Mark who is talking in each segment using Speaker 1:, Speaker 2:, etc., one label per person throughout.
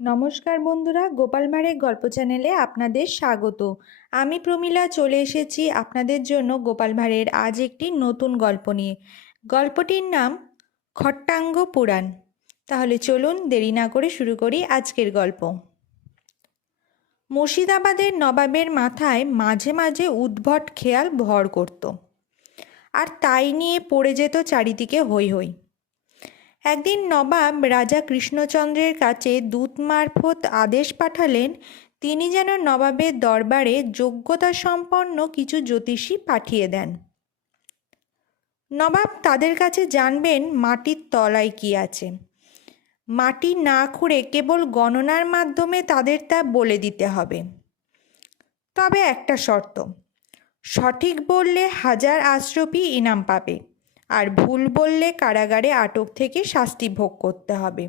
Speaker 1: নমস্কার বন্ধুরা, গোপাল ভাঁড়ের গল্প চ্যানেলে আপনাদের স্বাগত। আমি প্রমীলা চলে এসেছি আপনাদের জন্য গোপাল ভাঁড়ের আজ একটি নতুন গল্প নিয়ে। গল্পটির নাম খট্টাঙ্গ পুরাণ। তাহলে চলুন দেরি না করে শুরু করি আজকের গল্প। মুর্শিদাবাদের নবাবের মাথায় মাঝে মাঝে উদ্ভট খেয়াল ভর করত। আর তাই নিয়ে পড়ে যেত চারিদিকে হই হই একদিন নবাব রাজা কৃষ্ণচন্দ্রের কাছে দূত মারফত আদেশ পাঠালেন, তিনি যেন নবাবের দরবারে যোগ্যতা সম্পন্ন কিছু জ্যোতিষী পাঠিয়ে দেন। নবাব তাদের কাছে জানবেন মাটির তলায় কি আছে। মাটি না খুঁড়ে কেবল গণনার মাধ্যমে তাদের তা বলে দিতে হবে। তবে একটা শর্ত, সঠিক বললে হাজার আশ্রপি ইনাম পাবে। আর ভুল বললে কারাগারে আটক থেকে শাস্তি ভোগ করতে হবে।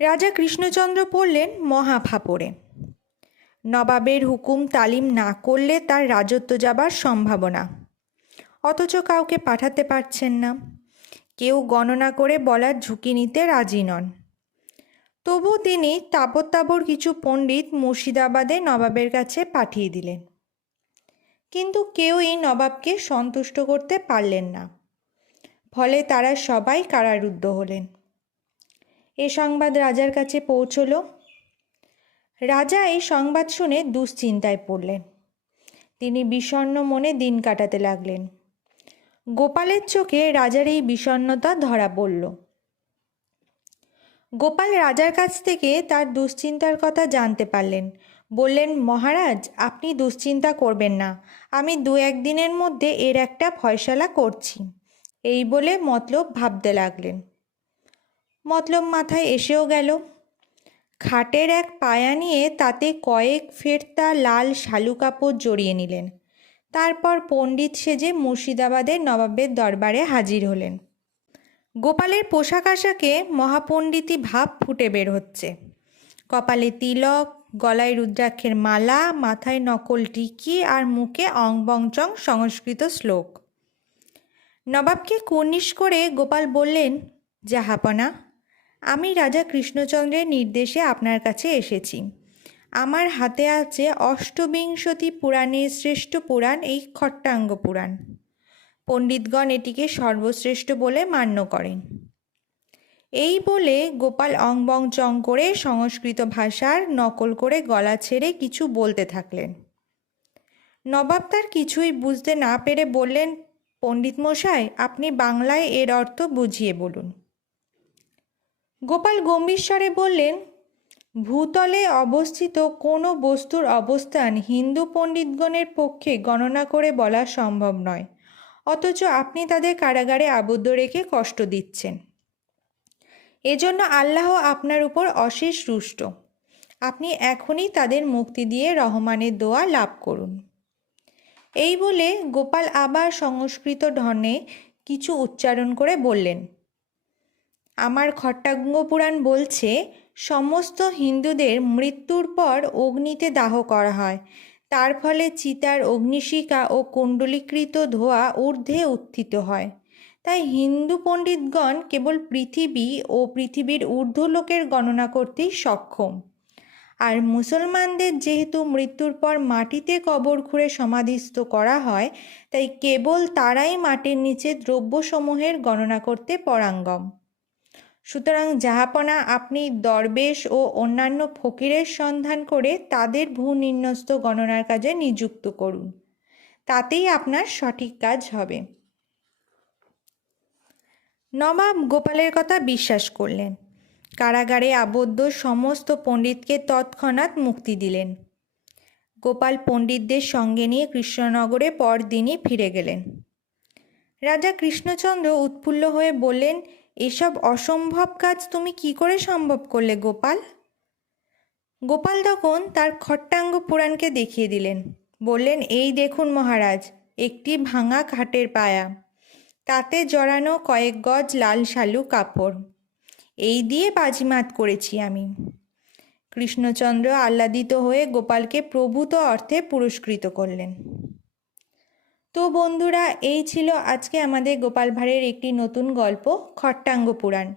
Speaker 1: রাজা কৃষ্ণচন্দ্র পড়লেন মহাফাপড়ে নবাবের হুকুম তালিম না করলে তার রাজত্ব যাবার সম্ভাবনা। অথচ কাউকে পাঠাতে পারছেন না। কেউ গণনা করে বলার ঝুঁকি নিতে রাজি নন। তবু তিনি তাবর তাবর কিছু পণ্ডিত মুর্শিদাবাদে নবাবের কাছে পাঠিয়ে দিলেন। কিন্তু কেউই নবাবকে সন্তুষ্ট করতে পারলেন না। ফলে তারা সবাই কারারুদ্ধ হলেন। এ সংবাদ রাজার কাছে পৌঁছল। রাজা এই সংবাদ শুনে দুশ্চিন্তায় পড়লেন। তিনি বিষণ্ণ মনে দিন কাটাতে লাগলেন। গোপালের চোখে রাজার এই বিষণ্ণতা ধরা পড়ল। গোপাল রাজার কাছ থেকে তার দুশ্চিন্তার কথা জানতে পারলেন। বললেন, মহারাজ, আপনি দুশ্চিন্তা করবেন না। আমি দু একদিনের মধ্যে এর একটা ফয়সালা করছি। এই বলে মতলব ভাবতে লাগলেন। মতলব মাথায় এসেও গেল। খাটের এক পায়া নিয়ে তাতে কয়েক ফেরতা লাল শালু কাপড় জড়িয়ে নিলেন। তারপর পণ্ডিত সেজে মুর্শিদাবাদের নবাবের দরবারে হাজির হলেন। গোপালের পোশাক আশাকে মহাপণ্ডিতি ভাব ফুটে বের হচ্ছে। কপালে তিলক গলায় রুদ্রাক্ষের মালা, মাথায় নকল টিকি আর মুখে অং অংবংচং সংস্কৃত শ্লোক। নবাবকে কুর্নিশ করে গোপাল বললেন জাহাপনা আমি রাজা কৃষ্ণচন্দ্রের নির্দেশে আপনার কাছে এসেছি। আমার হাতে আছে অষ্টবিংশতি পুরাণের শ্রেষ্ঠ পুরাণ, এই খট্টাঙ্গ পুরাণ। পণ্ডিতগণ এটিকে সর্বশ্রেষ্ঠ বলে মান্য করেন। এই বলে গোপাল অংবং চং করে সংস্কৃত ভাষার নকল করে গলা ছেড়ে কিছু বলতে থাকলেন। নবাব তার কিছুই বুঝতে না পেরে বললেন, পণ্ডিত মশাই, আপনি বাংলায় এর অর্থ বুঝিয়ে বলুন। গোপাল গম্ভীরস্বরে বললেন, ভূতলে অবস্থিত কোনো বস্তুর অবস্থান হিন্দু পণ্ডিতগণের পক্ষে গণনা করে বলা সম্ভব নয়। অথচ আপনি তাদের কারাগারে আবদ্ধ রেখে কষ্ট দিচ্ছেন। এজন্য আল্লাহ আপনার উপর অশেষ রুষ্ট। আপনি এখনই তাদের মুক্তি দিয়ে রহমানের দোয়া লাভ করুন। এই বলে গোপাল আবার সংস্কৃত ঢনে কিছু উচ্চারণ করে বললেন, আমার খট্টাঙ্গ পুরাণ বলছে, সমস্ত হিন্দুদের মৃত্যুর পর অগ্নিতে দাহ করা হয়। তার ফলে চিতার অগ্নিশিকা ও কুণ্ডলীকৃত ধোয়া ঊর্ধ্বে উত্থিত হয়। তাই হিন্দু পণ্ডিতগণ কেবল পৃথিবী ও পৃথিবীর ঊর্ধ্ব লোকের গণনা করতেই সক্ষম। আর মুসলমানদের যেহেতু মৃত্যুর পর মাটিতে কবর খুঁড়ে সমাধিস্থ করা হয়, তাই কেবল তারাই মাটির নিচে দ্রব্যসমূহের গণনা করতে পরাঙ্গম। সুতরাং যাহাপনা আপনি দরবেশ ও অন্যান্য ফকিরের সন্ধান করে তাদের ভূনির্ণস্ত গণনার কাজে নিযুক্ত করুন, তাতেই আপনার সঠিক কাজ হবে। নবাব গোপালের কথা বিশ্বাস করলেন। কারাগারে আবদ্ধ সমস্ত পণ্ডিতকে তৎক্ষণাৎ মুক্তি দিলেন। গোপাল পণ্ডিতদের সঙ্গে নিয়ে কৃষ্ণনগরে পরদিনই ফিরে গেলেন। রাজা কৃষ্ণচন্দ্র উৎফুল্ল হয়ে বললেন, এসব অসম্ভব কাজ তুমি কি করে সম্ভব করলে গোপাল? গোপাল তখন তার খট্টাঙ্গ পুরাণকে দেখিয়ে দিলেন। বললেন, এই দেখুন মহারাজ, একটি ভাঙা খাটের পায়া। তাতে জড়ানো কয়েক গজ লাল শালু কাপড়। এই দিয়ে বাজিমাত করেছি আমি। কৃষ্ণচন্দ্র আহ্লাদিত হয়ে গোপালকে প্রভূত অর্থে পুরস্কৃত করলেন। তো বন্ধুরা, এই ছিল আজকে আমাদের গোপাল ভাঁড়ের একটি নতুন গল্প, খট্টাঙ্গ পুরাণ।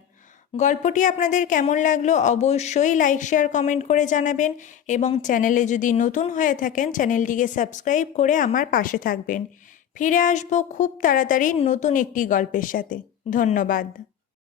Speaker 1: গল্পটি আপনাদের কেমন লাগল অবশ্যই লাইক, শেয়ার, কমেন্ট করে জানাবেন এবং চ্যানেলে যদি নতুন হয়ে থাকেন, চ্যানেলটিকে সাবস্ক্রাইব করে আমার পাশে থাকবেন। ফিরে আসব খুব তাড়াতাড়ি নতুন একটি গল্পের সাথে। ধন্যবাদ।